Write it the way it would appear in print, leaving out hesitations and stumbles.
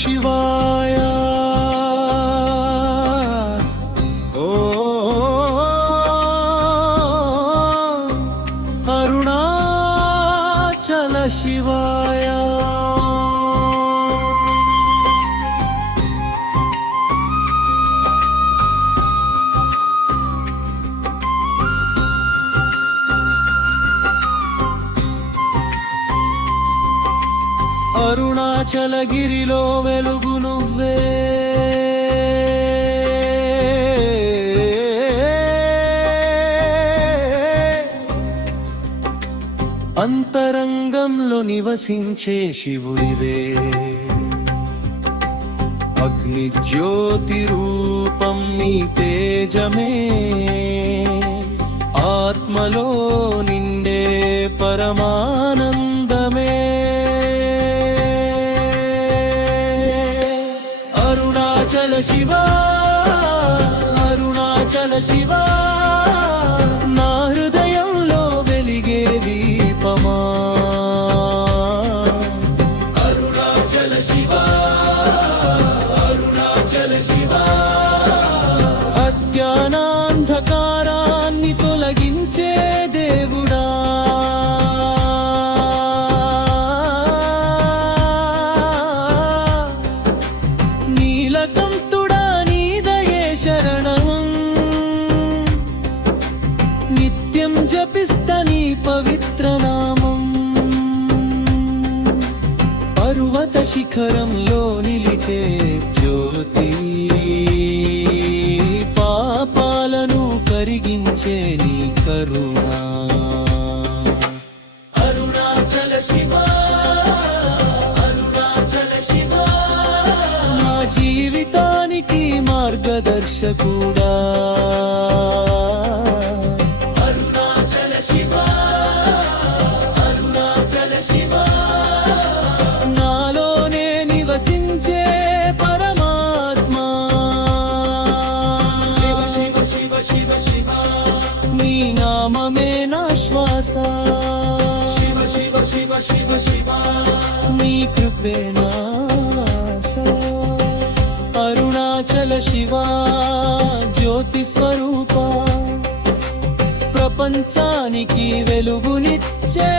శివాయ అరుణాచల శివాయ అరుణాచలగిరిలో వెలుగు నువ్వే అంతరంగంలో నివసించే శివుడివే అగ్ని జ్యోతి రూపం నీ తేజమే ఆత్మలో నిండే పరమానందమే అరుణాచల శివా అరుణాచల శివా నా హృదయంలో వెలిగే దీపమా అరుణాచల శివా అరుణాచల శివా అజ్ఞానాంధకారాన్ని తొలగించే దేవుడా నీలకంఠుడా నీ దయే శరణం నిత్యం జపిస్తా నీ పవిత్ర నామం పర్వత శిఖరంలో నిలిచే జ్యోతి పాపాలను కరిగించే నీ కరుణ అరుణాచల శివా అరుణాచల శివా నా జీవితానికి మార్గదర్శకుడా అరుణాచల శివా అరుణాచల శివా నాలోనే నివసించే పరమాత్మా శివ శివ శివ శివ శివ నీ నామమే నా శ్వాస శివ శివ శివ శివ శివ నీ కృపే నా ఆశ అరుణాచల శివా జ్యోతి స్వరూప ప్రపంచానికి వెలుగునిచ్చే